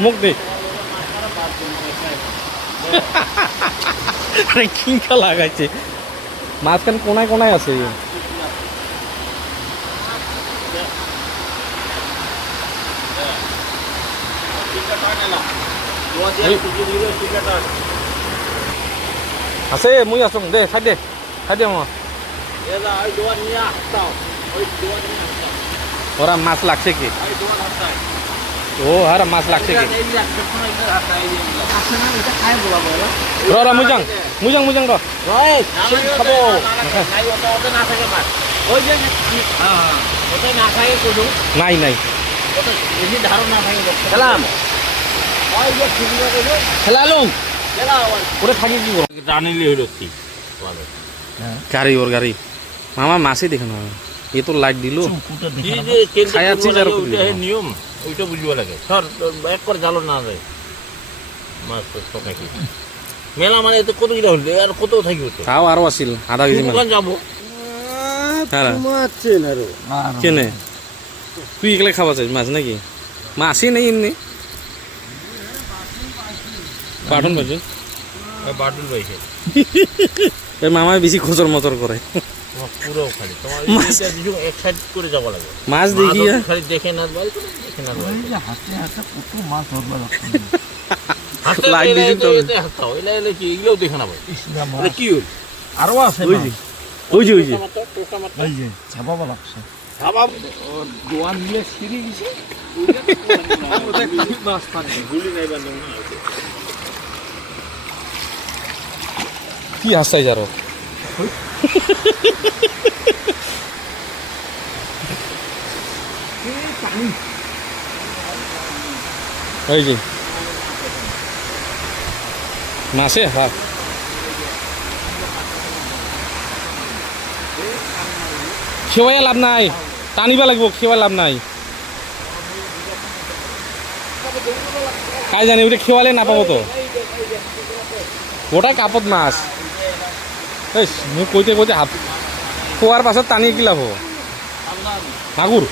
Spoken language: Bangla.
মুখ দে কিংকা লাগাইছে মাঝখানে কোনায় কোনায় আছে আছে মুই আসুন দে খাই দে আমার ওরা মাছ লাগছে কি ও আর মাছ লাগছে কি রা মুজাং মুজাং মুজাং র খাবো নাই নাই খেলালুম ওরে থাকি কি রানিলে হইল কি গাড়ি ওর গাড়ি মামা মাছই দেখে না এ তো লাইট দিল নিয়ম ওইটা বুঝবা লাগে সর এক করে জালো না যায় মাছ তো নাকি মেলা মানে এত কত কিটা হইল আর কত থাকি হতো তাও আরো আসিল আধা কেজি মাছ যাবো কেনে তুই এগুলো খাওয়া চাইছ মাছ নাকি মাছই নেই এমনি বাটন বাজে বাটুল পাইছে মামায় বেশি খোঁচর মচর করে পুরো খালি তোমার এক সাইড করে যাওয়া লাগে মাছ দেখি খালি দেখে না ভাই দেখে না ভাই হাতে হাতে কত মাছ ধরবা লাগছে লাইট দিছি তো হাতাও এলে কি এগুলো দেখে না ভাই এটা কি হল আরো আছে ওই যে এই যে ছাপাবা লাগছে ছাপা দোয়ান নিয়ে সিঁড়ি গেছে মাছ পানি গুলি নাই বান্ধব না কি হাসাই যারো ওই যে মাছে হ্যাঁ খেওয়াই লাভ নাই টানিবা লাগিব খেওয়াই লাভ নাই কাই জানি ওটা খেওয়ালে নাপাবো তো ওটা কাপত মাছ এই মোক কইতে কইতে হাত খোৱাৰ পাছত টানি কি লাভ হ'ব মাগুৰ